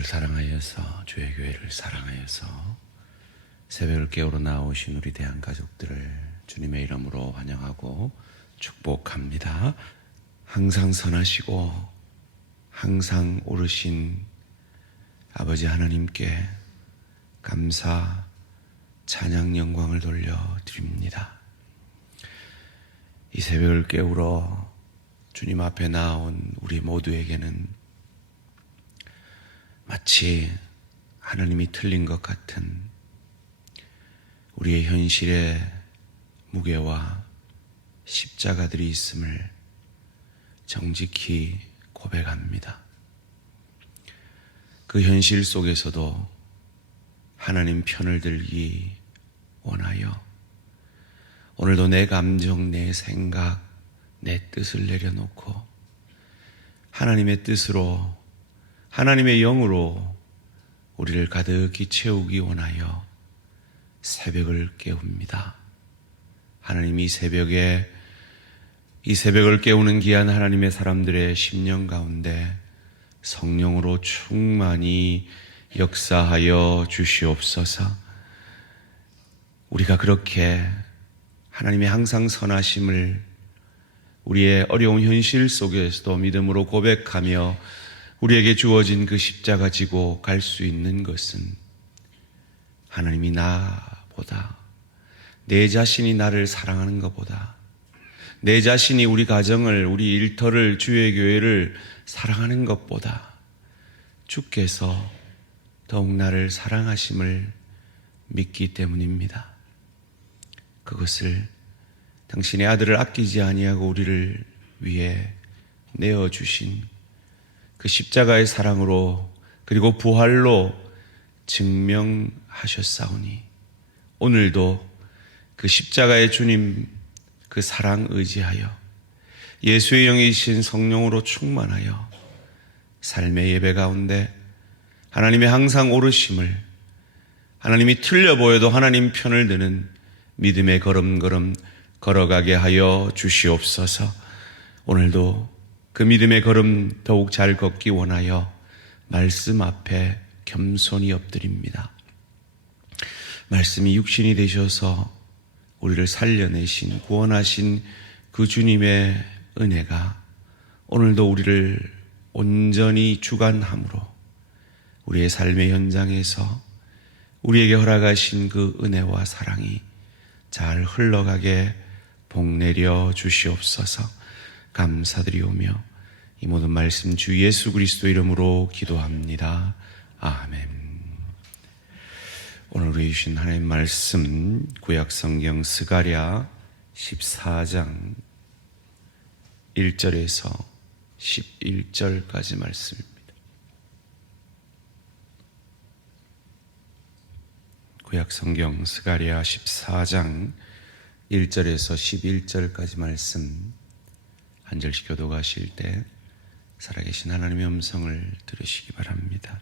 주를 사랑하여서, 주의 교회를 사랑하여서 새벽을 깨우러 나오신 우리 대한 가족들을 주님의 이름으로 환영하고 축복합니다. 항상 선하시고 항상 옳으신 아버지 하나님께 감사, 찬양, 영광을 돌려드립니다. 이 새벽을 깨우러 주님 앞에 나온 우리 모두에게는 마치 하나님이 틀린 것 같은 우리의 현실의 무게와 십자가들이 있음을 정직히 고백합니다. 그 현실 속에서도 하나님 편을 들기 원하여 오늘도 내 감정, 내 생각, 내 뜻을 내려놓고 하나님의 뜻으로, 하나님의 영으로 우리를 가득히 채우기 원하여 새벽을 깨웁니다. 하나님이 이 새벽을 깨우는 귀한 하나님의 사람들의 심령 가운데 성령으로 충만히 역사하여 주시옵소서. 우리가 그렇게 하나님의 항상 선하심을 우리의 어려운 현실 속에서도 믿음으로 고백하며 우리에게 주어진 그 십자가 지고 갈 수 있는 것은 하나님이 나보다, 내 자신이 나를 사랑하는 것보다, 내 자신이 우리 가정을, 우리 일터를, 주의 교회를 사랑하는 것보다 주께서 더욱 나를 사랑하심을 믿기 때문입니다. 그것을 당신의 아들을 아끼지 아니하고 우리를 위해 내어주신 그 십자가의 사랑으로 그리고 부활로 증명하셨사오니 오늘도 그 십자가의 주님 그 사랑 의지하여 예수의 영이신 성령으로 충만하여 삶의 예배 가운데 하나님의 항상 오르심을, 하나님이 틀려 보여도 하나님 편을 드는 믿음의 걸음걸음 걸어가게 하여 주시옵소서. 오늘도 그 믿음의 걸음 더욱 잘 걷기 원하여 말씀 앞에 겸손히 엎드립니다. 말씀이 육신이 되셔서 우리를 살려내신, 구원하신 그 주님의 은혜가 오늘도 우리를 온전히 주관함으로 우리의 삶의 현장에서 우리에게 허락하신 그 은혜와 사랑이 잘 흘러가게 복내려 주시옵소서. 감사드리오며 이 모든 말씀 주 예수 그리스도 이름으로 기도합니다. 아멘. 오늘 우리 주신 하나님 말씀 구약성경 스가랴 14장 1절에서 11절까지 말씀입니다. 구약성경 스가랴 14장 1절에서 11절까지 말씀 한 절씩 교독하실 때 살아계신 하나님의 음성을 들으시기 바랍니다.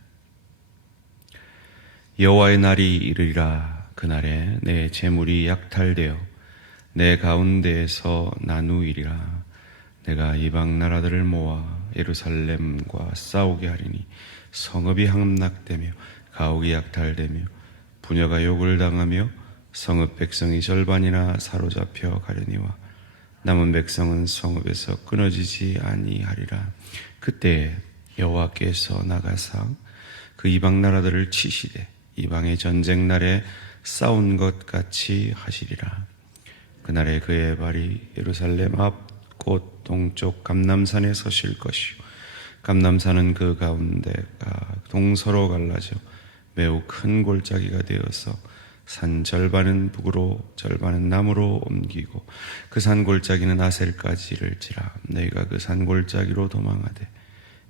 여호와의 날이 이르리라. 그날에 내 재물이 약탈되어 내 가운데에서 나누이리라. 내가 이방 나라들을 모아 예루살렘과 싸우게 하리니 성읍이 함락되며 가옥이 약탈되며 부녀가 욕을 당하며 성읍 백성이 절반이나 사로잡혀 가려니와 남은 백성은 성읍에서 끊어지지 아니하리라. 그때 여호와께서 나가사 그 이방 나라들을 치시되 이방의 전쟁 날에 싸운 것 같이 하시리라. 그날에 그의 발이 예루살렘 앞 곧 동쪽 감람산에 서실 것이요 감람산은 그 가운데가 동서로 갈라져 매우 큰 골짜기가 되어서 산 절반은 북으로 절반은 남으로 옮기고 그 산 골짜기는 아셀까지 이를지라. 너희가 그 산 골짜기로 도망하되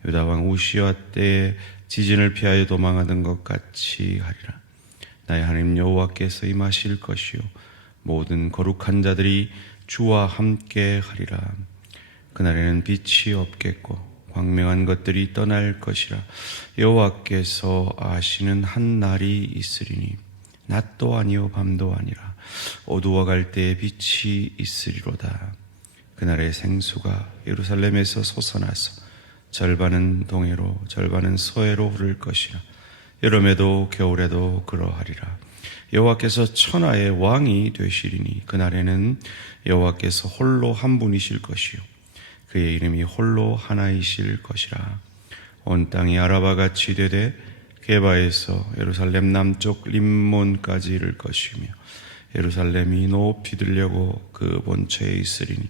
유다 왕 우시야 때에 지진을 피하여 도망하던 것 같이 하리라. 나의 하나님 여호와께서 임하실 것이요 모든 거룩한 자들이 주와 함께 하리라. 그날에는 빛이 없겠고 광명한 것들이 떠날 것이라. 여호와께서 아시는 한 날이 있으리니 낮도 아니요 밤도 아니라 어두워갈 때에 빛이 있으리로다. 그날에 생수가 예루살렘에서 솟아나서 절반은 동해로 절반은 서해로 흐를 것이라. 여름에도 겨울에도 그러하리라. 여호와께서 천하의 왕이 되시리니 그날에는 여호와께서 홀로 한 분이실 것이요 그의 이름이 홀로 하나이실 것이라. 온 땅이 아라바같이 되되 게바에서 예루살렘 남쪽 림몬까지 이를 것이며 예루살렘이 높이 들려고 그 본처에 있으리니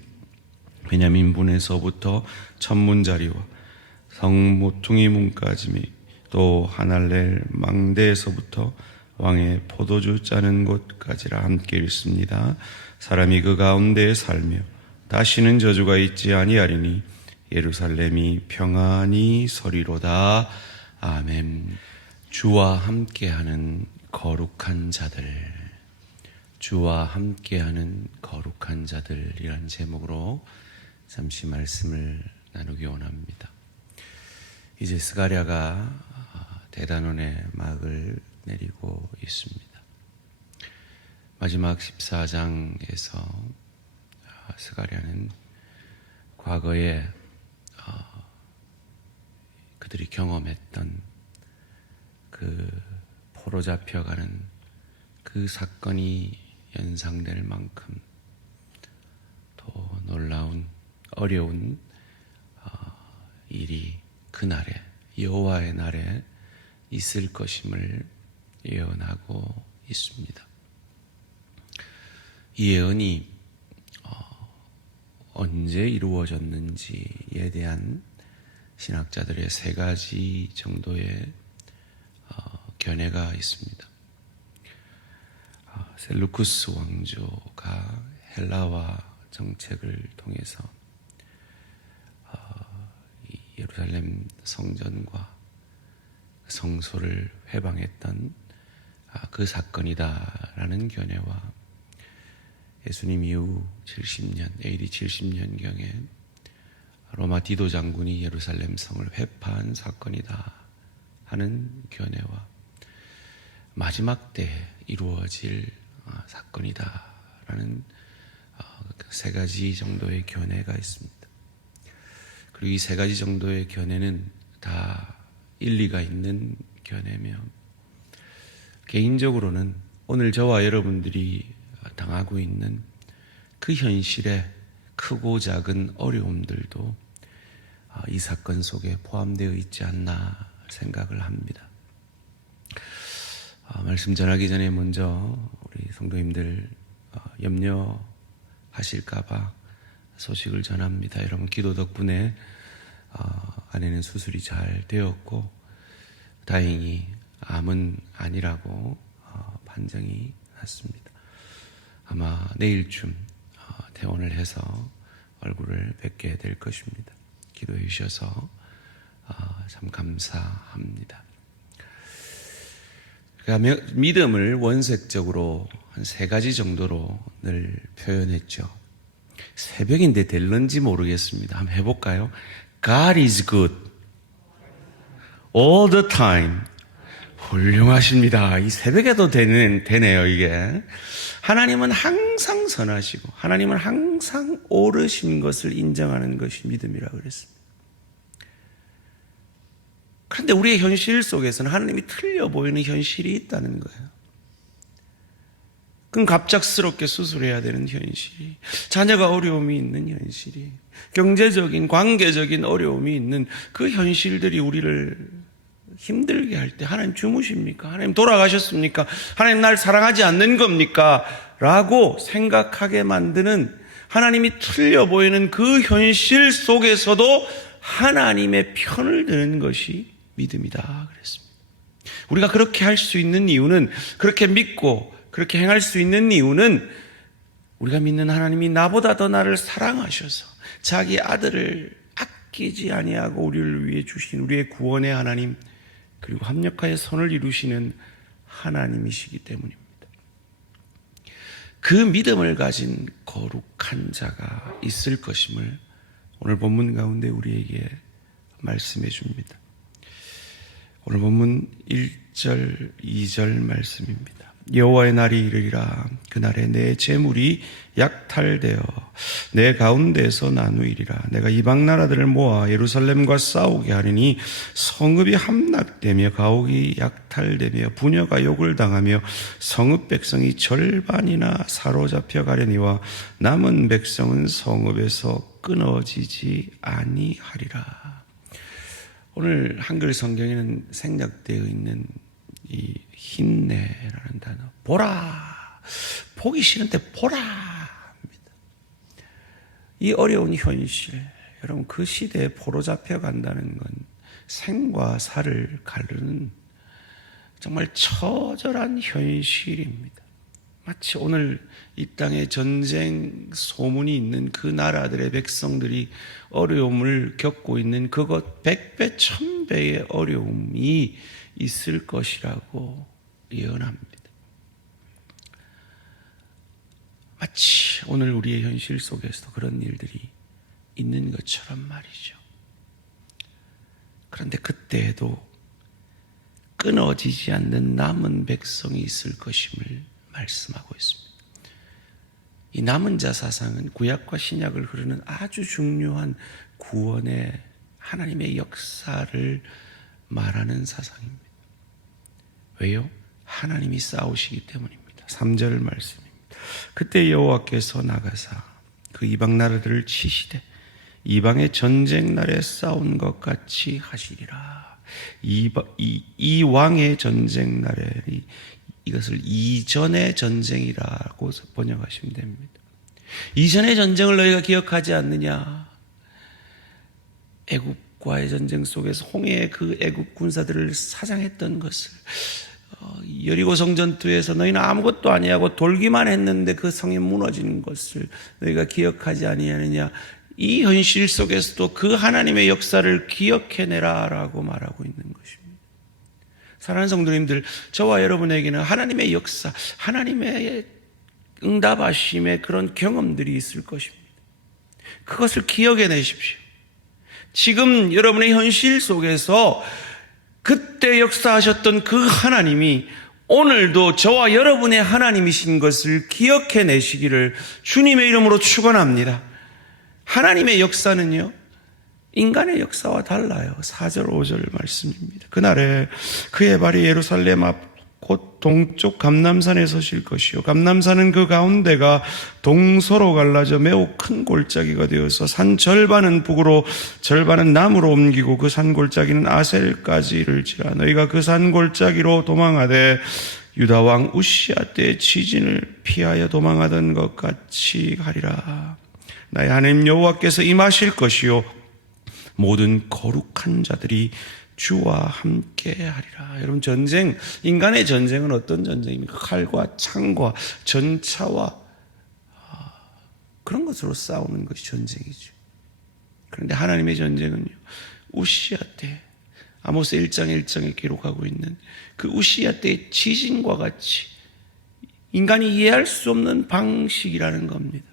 베냐민 분에서부터 천문자리와 성 모퉁이 문까지 또 하날렐 망대에서부터 왕의 포도주 짜는 곳까지라 함께 있습니다. 사람이 그 가운데에 살며 다시는 저주가 있지 아니하리니 예루살렘이 평안히 서리로다. 아멘. 주와 함께하는 거룩한 자들, 주와 함께하는 거룩한 자들이란 제목으로 잠시 말씀을 나누기 원합니다. 이제 스가랴가 대단원의 막을 내리고 있습니다. 마지막 14장에서 스가랴는 과거에 그들이 경험했던 그 포로 잡혀가는 그 사건이 연상될 만큼 더 놀라운 어려운 일이 그날에 여호와의 날에 있을 것임을 예언하고 있습니다. 이 예언이 언제 이루어졌는지에 대한 신학자들의 세 가지 정도의 견해가 있습니다. 셀루쿠스 왕조가 헬라화 정책을 통해서 예루살렘 성전과 성소를 회방했던 그 사건이다라는 견해와 예수님 이후 70년, AD 70년경에 로마 디도 장군이 예루살렘 성을 회파한 사건이다 하는 견해와 마지막 때에 이루어질 사건이다라는 세 가지 정도의 견해가 있습니다. 그리고 이 세 가지 정도의 견해는 다 일리가 있는 견해며 개인적으로는 오늘 저와 여러분들이 당하고 있는 그 현실의 크고 작은 어려움들도 이 사건 속에 포함되어 있지 않나 생각을 합니다. 말씀 전하기 전에 먼저 우리 성도님들 염려하실까봐 소식을 전합니다. 여러분 기도 덕분에 아내는 수술이 잘 되었고 다행히 암은 아니라고 판정이 났습니다. 아마 내일쯤 퇴원을 해서 얼굴을 뵙게 될 것입니다. 기도해 주셔서 참 감사합니다. 그러니까 믿음을 원색적으로 한 세 가지 정도로 늘 표현했죠. 새벽인데 될런지 모르겠습니다. 한번 해볼까요? God is good all the time. 훌륭하십니다. 이 새벽에도 되네요, 이게. 하나님은 항상 선하시고 하나님은 항상 옳으신 것을 인정하는 것이 믿음이라고 그랬습니다. 그런데 우리의 현실 속에서는 하나님이 틀려 보이는 현실이 있다는 거예요. 그럼 갑작스럽게 수술해야 되는 현실이, 자녀가 어려움이 있는 현실이, 경제적인, 관계적인 어려움이 있는 그 현실들이 우리를 힘들게 할 때 하나님 주무십니까? 하나님 돌아가셨습니까? 하나님 날 사랑하지 않는 겁니까? 라고 생각하게 만드는 하나님이 틀려 보이는 그 현실 속에서도 하나님의 편을 드는 것이 믿음이다 그랬습니다. 우리가 그렇게 할 수 있는 이유는, 그렇게 믿고 그렇게 행할 수 있는 이유는 우리가 믿는 하나님이 나보다 더 나를 사랑하셔서 자기 아들을 아끼지 아니하고 우리를 위해 주신 우리의 구원의 하나님, 그리고 합력하여 선을 이루시는 하나님이시기 때문입니다. 그 믿음을 가진 거룩한 자가 있을 것임을 오늘 본문 가운데 우리에게 말씀해 줍니다. 오늘 본문 1절, 2절 말씀입니다. 여호와의 날이 이르리라. 그날에 내 재물이 약탈되어 내 가운데에서 나누이리라. 내가 이방 나라들을 모아 예루살렘과 싸우게 하리니 성읍이 함락되며 가옥이 약탈되며 부녀가 욕을 당하며 성읍 백성이 절반이나 사로잡혀 가려니와 남은 백성은 성읍에서 끊어지지 아니하리라. 오늘 한글 성경에는 생략되어 있는 이 힘내라는 단어, 보라, 보기 싫은데 보라. 이 어려운 현실, 여러분 그 시대에 포로 잡혀간다는 건 생과 사를 가르는 정말 처절한 현실입니다. 마치 오늘 이 땅에 전쟁 소문이 있는 그 나라들의 백성들이 어려움을 겪고 있는 그것 100배, 1000배의 어려움이 있을 것이라고 예언합니다. 마치 오늘 우리의 현실 속에서도 그런 일들이 있는 것처럼 말이죠. 그런데 그때에도 끊어지지 않는 남은 백성이 있을 것임을 말씀하고 있습니다. 이 남은 자 사상은 구약과 신약을 흐르는 아주 중요한 구원의 하나님의 역사를 말하는 사상입니다. 왜요? 하나님이 싸우시기 때문입니다. 3절 말씀입니다. 그때 여호와께서 나가사 그 이방 나라들을 치시되 이방의 전쟁 날에 싸운 것 같이 하시리라. 이 왕의 전쟁 날에 이것을 이전의 전쟁이라고 번역하시면 됩니다. 이전의 전쟁을 너희가 기억하지 않느냐? 애굽과의 전쟁 속에서 홍해의 그 애굽 군사들을 사장했던 것을, 여리고 성전투에서 너희는 아무것도 아니하고 돌기만 했는데 그 성이 무너지는 것을 너희가 기억하지 아니하느냐? 이 현실 속에서도 그 하나님의 역사를 기억해내라라고 말하고 있는 것입니다. 사랑하는 성도님들, 저와 여러분에게는 하나님의 역사, 하나님의 응답하심의 그런 경험들이 있을 것입니다. 그것을 기억해내십시오. 지금 여러분의 현실 속에서 그때 역사하셨던 그 하나님이 오늘도 저와 여러분의 하나님이신 것을 기억해내시기를 주님의 이름으로 축원합니다. 하나님의 역사는요, 인간의 역사와 달라요. 4절 5절 말씀입니다. 그날에 그의 발이 예루살렘 앞 곧 동쪽 감람산에 서실 것이요 감람산은 그 가운데가 동서로 갈라져 매우 큰 골짜기가 되어서 산 절반은 북으로 절반은 남으로 옮기고 그 산 골짜기는 아셀까지 이를지라. 너희가 그 산 골짜기로 도망하되 유다 왕 우시야 때의 지진을 피하여 도망하던 것 같이 하리라. 나의 하나님 여호와께서 임하실 것이요 모든 거룩한 자들이 주와 함께 하리라. 여러분, 전쟁, 인간의 전쟁은 어떤 전쟁입니까? 칼과 창과 전차와 그런 것으로 싸우는 것이 전쟁이죠. 그런데 하나님의 전쟁은요, 우시야 때, 아모스 1장 1장에 기록하고 있는 그 우시야 때의 지진과 같이 인간이 이해할 수 없는 방식이라는 겁니다.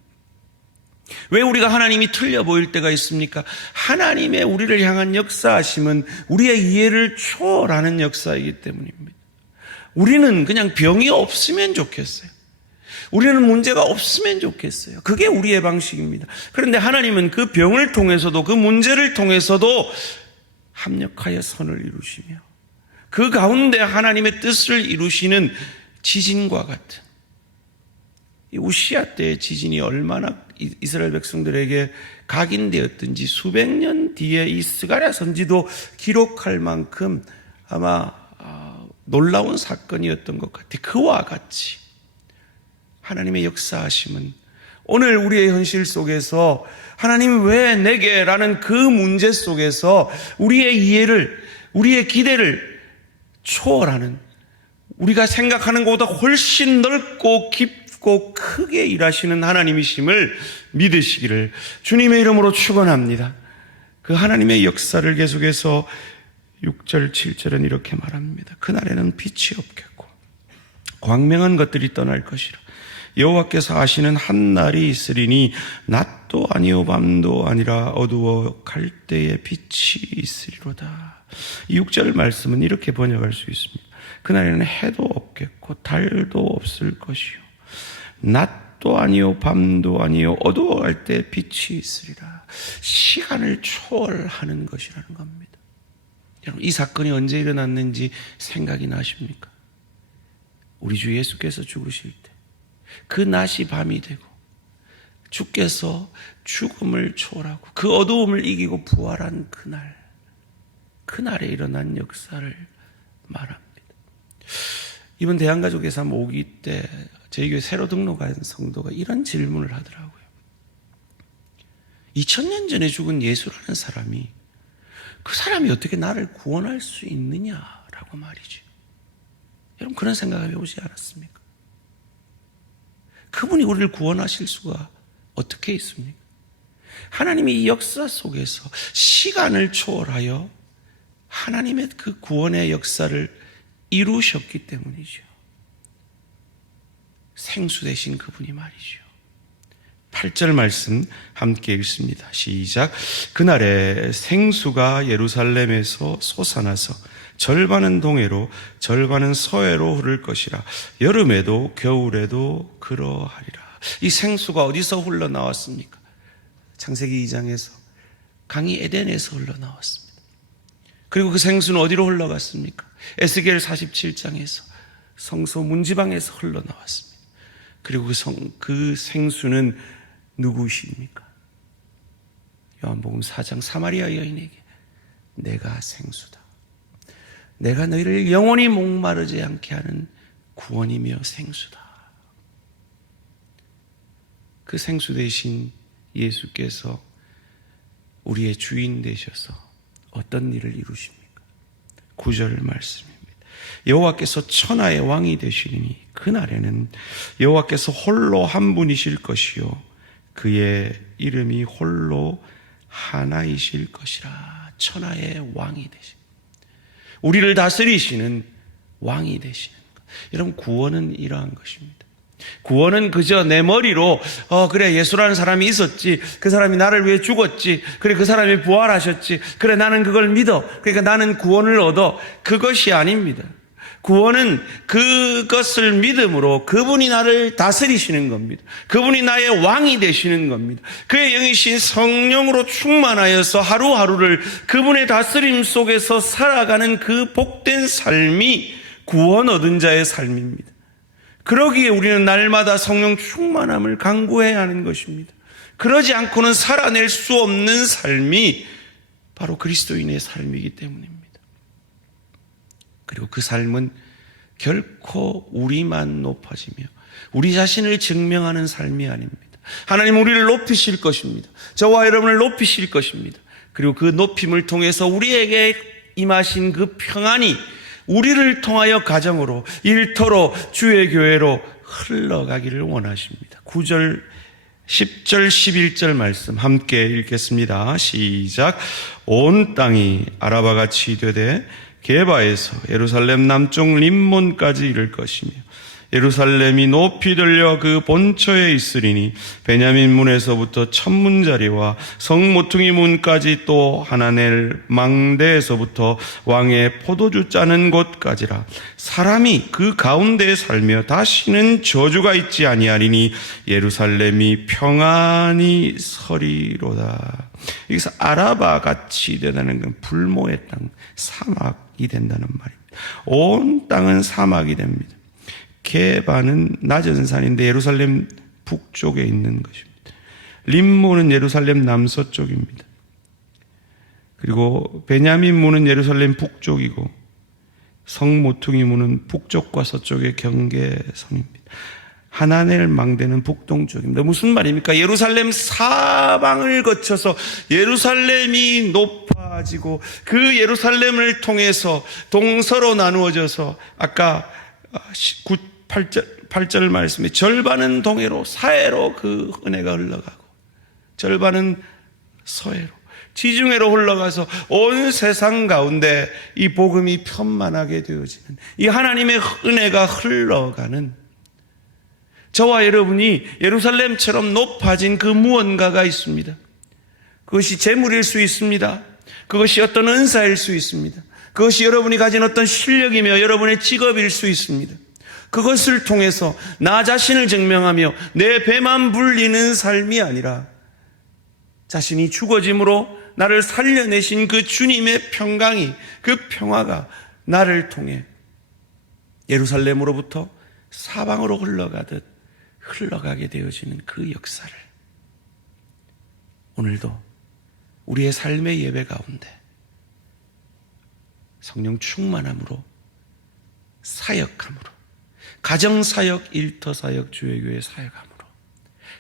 왜 우리가 하나님이 틀려 보일 때가 있습니까? 하나님의 우리를 향한 역사하심은 우리의 이해를 초월하는 역사이기 때문입니다. 우리는 그냥 병이 없으면 좋겠어요. 우리는 문제가 없으면 좋겠어요. 그게 우리의 방식입니다. 그런데 하나님은 그 병을 통해서도 그 문제를 통해서도 합력하여 선을 이루시며 그 가운데 하나님의 뜻을 이루시는 지진과 같은 이 우시야 때의 지진이 얼마나 이스라엘 백성들에게 각인되었든지 수백 년 뒤에 이 스가랴 선지도 기록할 만큼 아마 놀라운 사건이었던 것 같아요. 그와 같이 하나님의 역사하심은 오늘 우리의 현실 속에서 하나님 왜 내게? 라는 그 문제 속에서 우리의 이해를, 우리의 기대를 초월하는, 우리가 생각하는 것보다 훨씬 넓고 깊고 크게 일하시는 하나님이심을 믿으시기를 주님의 이름으로 축원합니다. 그 하나님의 역사를 계속해서 6절 7절은 이렇게 말합니다. 그날에는 빛이 없겠고 광명한 것들이 떠날 것이라. 여호와께서 하시는 한 날이 있으리니 낮도 아니요 밤도 아니라 어두워 갈 때에 빛이 있으리로다. 이 6절 말씀은 이렇게 번역할 수 있습니다. 그날에는 해도 없겠고 달도 없을 것이요 낮도 아니요 밤도 아니요 어두워갈 때 빛이 있으리라. 시간을 초월하는 것이라는 겁니다. 여러분, 이 사건이 언제 일어났는지 생각이 나십니까? 우리 주 예수께서 죽으실 때 그 낮이 밤이 되고 주께서 죽음을 초월하고 그 어두움을 이기고 부활한 그날에 일어난 역사를 말합니다. 이번 대한가족예산 모기 때 저희 교회 새로 등록한 성도가 이런 질문을 하더라고요. 2000년 전에 죽은 예수라는 사람이 그 사람이 어떻게 나를 구원할 수 있느냐라고 말이죠. 여러분, 그런 생각을 해보지 않았습니까? 그분이 우리를 구원하실 수가 어떻게 있습니까? 하나님이 이 역사 속에서 시간을 초월하여 하나님의 그 구원의 역사를 이루셨기 때문이죠. 생수 되신 그분이 말이죠. 8절 말씀 함께 읽습니다. 시작. 그날에 생수가 예루살렘에서 솟아나서 절반은 동해로 절반은 서해로 흐를 것이라. 여름에도 겨울에도 그러하리라. 이 생수가 어디서 흘러나왔습니까? 창세기 2장에서 강이 에덴에서 흘러나왔습니다. 그리고 그 생수는 어디로 흘러갔습니까? 에스겔 47장에서 성소 문지방에서 흘러나왔습니다. 그리고 그 생수는 누구십니까? 요한복음 4장 사마리아 여인에게 내가 생수다. 내가 너희를 영원히 목마르지 않게 하는 구원이며 생수다. 그 생수 대신 예수께서 우리의 주인 되셔서 어떤 일을 이루십니까? 9절 말씀입니다. 여호와께서 천하의 왕이 되시리니 그날에는 여호와께서 홀로 한 분이실 것이요 그의 이름이 홀로 하나이실 것이라. 천하의 왕이 되시니 우리를 다스리시는 왕이 되시는 것. 여러분, 구원은 이러한 것입니다. 구원은 그저 내 머리로 그래 예수라는 사람이 있었지, 그 사람이 나를 위해 죽었지, 그래 그 사람이 부활하셨지, 그래 나는 그걸 믿어, 그러니까 나는 구원을 얻어, 그것이 아닙니다. 구원은 그것을 믿음으로 그분이 나를 다스리시는 겁니다. 그분이 나의 왕이 되시는 겁니다. 그의 영이신 성령으로 충만하여서 하루하루를 그분의 다스림 속에서 살아가는 그 복된 삶이 구원 얻은 자의 삶입니다. 그러기에 우리는 날마다 성령 충만함을 간구해야 하는 것입니다. 그러지 않고는 살아낼 수 없는 삶이 바로 그리스도인의 삶이기 때문입니다. 그리고 그 삶은 결코 우리만 높아지며 우리 자신을 증명하는 삶이 아닙니다. 하나님 우리를 높이실 것입니다. 저와 여러분을 높이실 것입니다. 그리고 그 높임을 통해서 우리에게 임하신 그 평안이 우리를 통하여 가정으로, 일터로, 주의 교회로 흘러가기를 원하십니다. 9절, 10절, 11절 말씀 함께 읽겠습니다. 시작. 온 땅이 아라바같이 되되 게바에서 예루살렘 남쪽 림몬까지 이를 것이며 예루살렘이 높이 들려 그 본처에 있으리니 베냐민 문에서부터 천문자리와 성모퉁이 문까지 또 하나넬 망대에서부터 왕의 포도주 짜는 곳까지라. 사람이 그 가운데에 살며 다시는 저주가 있지 아니하리니 예루살렘이 평안히 서리로다. 여기서 아라바같이 되다는 건 불모의 땅, 사막이 된다는 말입니다. 온 땅은 사막이 됩니다. 게바는 낮은 산인데 예루살렘 북쪽에 있는 것입니다. 림모는 예루살렘 남서쪽입니다. 그리고 베냐민 문은 예루살렘 북쪽이고 성모퉁이 문은 북쪽과 서쪽의 경계선입니다. 하나넬 망대는 북동쪽입니다. 무슨 말입니까? 예루살렘 사방을 거쳐서 예루살렘이 높아지고 그 예루살렘을 통해서 동서로 나누어져서 아까 8절 말씀에 절반은 동해로 사해로 그 은혜가 흘러가고 절반은 서해로 지중해로 흘러가서 온 세상 가운데 이 복음이 편만하게 되어지는 이 하나님의 은혜가 흘러가는 저와 여러분이 예루살렘처럼 높아진 그 무언가가 있습니다. 그것이 재물일 수 있습니다. 그것이 어떤 은사일 수 있습니다. 그것이 여러분이 가진 어떤 실력이며 여러분의 직업일 수 있습니다. 그것을 통해서 나 자신을 증명하며 내 배만 불리는 삶이 아니라 자신이 죽어짐으로 나를 살려내신 그 주님의 평강이, 그 평화가 나를 통해 예루살렘으로부터 사방으로 흘러가게 되어지는 그 역사를 오늘도 우리의 삶의 예배 가운데 성령 충만함으로, 사역함으로, 가정사역, 일터사역, 주의교회 사역함으로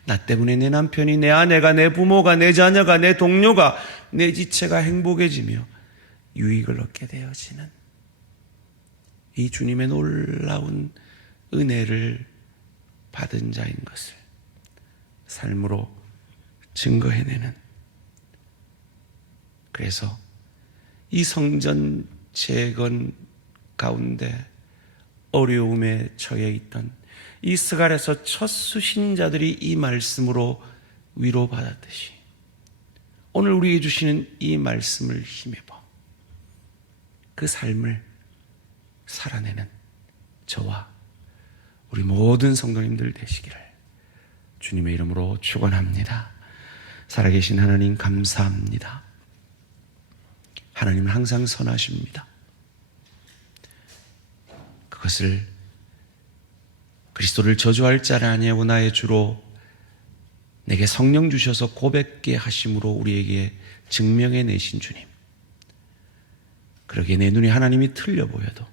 나 때문에 내 남편이, 내 아내가, 내 부모가, 내 자녀가, 내 동료가, 내 지체가 행복해지며 유익을 얻게 되어지는 이 주님의 놀라운 은혜를 받은 자인 것을 삶으로 증거해내는, 그래서 이 성전 재건 가운데 어려움에 처해 있던 이 스갈에서 첫 수신자들이 이 말씀으로 위로받았듯이 오늘 우리에게 주시는 이 말씀을 힘입어 그 삶을 살아내는 저와 우리 모든 성도님들 되시기를 주님의 이름으로 축원합니다. 살아계신 하나님 감사합니다. 하나님은 항상 선하십니다. 그것을 그리스도를 저주할 자를 아니하고 나의 주로 내게 성령 주셔서 고백게 하심으로 우리에게 증명해 내신 주님, 그러기에 내 눈에 하나님이 틀려 보여도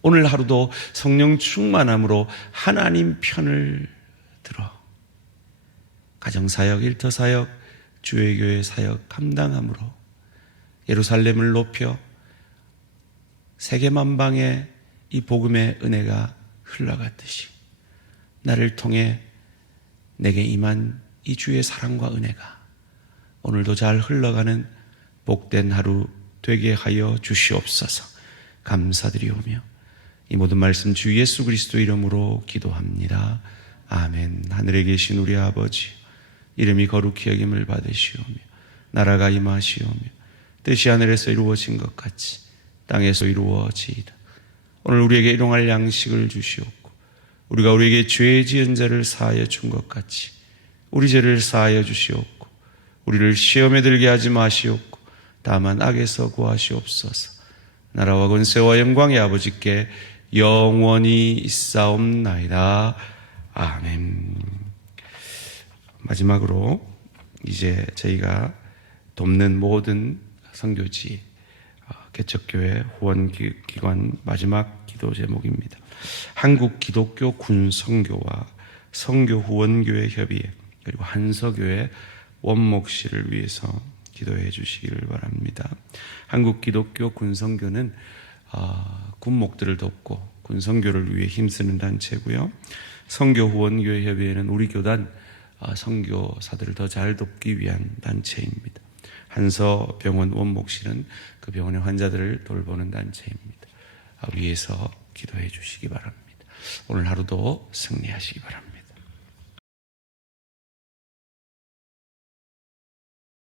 오늘 하루도 성령 충만함으로 하나님 편을 들어 가정사역, 일터사역, 주의교회 사역 감당함으로 예루살렘을 높여 세계만방에 이 복음의 은혜가 흘러갔듯이 나를 통해 내게 임한 이 주의 사랑과 은혜가 오늘도 잘 흘러가는 복된 하루 되게 하여 주시옵소서. 감사드리오며 이 모든 말씀 주 예수 그리스도 이름으로 기도합니다. 아멘. 하늘에 계신 우리 아버지, 이름이 거룩히 여김을 받으시오며 나라가 임하시오며 뜻이 하늘에서 이루어진 것 같이 땅에서 이루어지이다. 오늘 우리에게 일용할 양식을 주시옵고 우리가 우리에게 죄 지은 자를 사하여 준 것 같이 우리 죄를 사하여 주시옵고 우리를 시험에 들게 하지 마시옵고 다만 악에서 구하시옵소서. 나라와 권세와 영광의 아버지께 영원히 있사옵나이다. 아멘. 마지막으로 이제 저희가 돕는 모든 선교지 개척교회 후원기관 마지막 기도 제목입니다. 한국기독교 군선교와 선교후원교회 협의회 그리고 한서교회 원목실을 위해서 기도해 주시기를 바랍니다. 한국기독교 군선교는 군목들을 돕고 군선교를 위해 힘쓰는 단체고요. 선교후원교회 협의회는 우리 교단 선교사들을 더 잘 돕기 위한 단체입니다. 한서병원 원목실은 그 병원의 환자들을 돌보는 단체입니다. 위에서 기도해 주시기 바랍니다. 오늘 하루도 승리하시기 바랍니다.